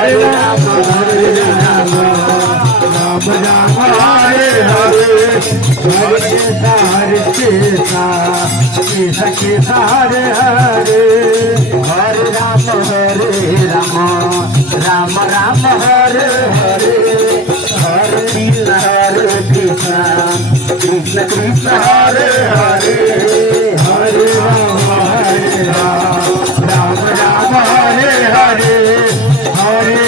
Hare Ram Ram Ram Hare Hare Hare Krishna Krishna Krishna Hare Hare Hare Ram Ram Ram Hare Hare Hare Krishna Krishna Krishna Hare Hare Hare Ram Ram Ram Hare Hare Hare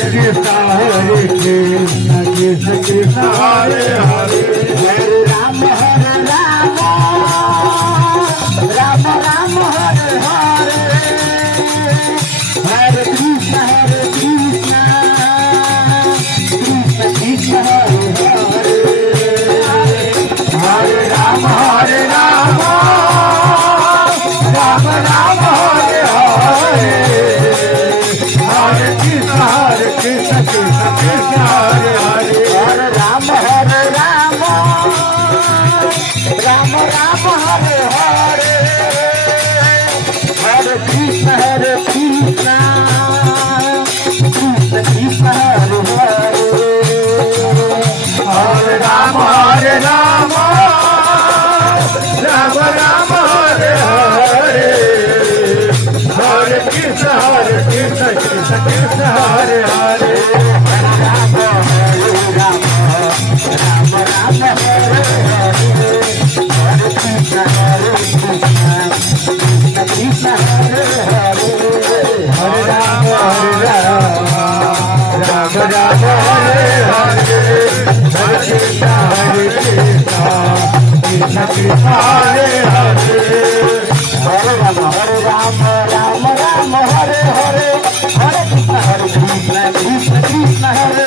Krishna Krishna Krishna Hare Hare Hare Ram Ram Ram Hare Hare Hare Krishna Krishna Krishna Hare Hare Hare Ram Ram Ram Hare Hare Hare Krishna Krishna Krishna Hare Hare Hare Ram Ram Ram Hare Hare Hare Krishna Krishna Krishna Hare Hare Hare Ram Ram Ram Hare Hare Hare Krishna Krishna Krishna Hare Hare Hare Ram Ram Ram Hare Hare Hare Krishna Krishna Hare Hare Hare Ram Ram Hare Hare Hare Krishna Krishna Krishna Hare Hare Hare Ram Ram Hare Hare Hare Krishna Krishna Krishna Hare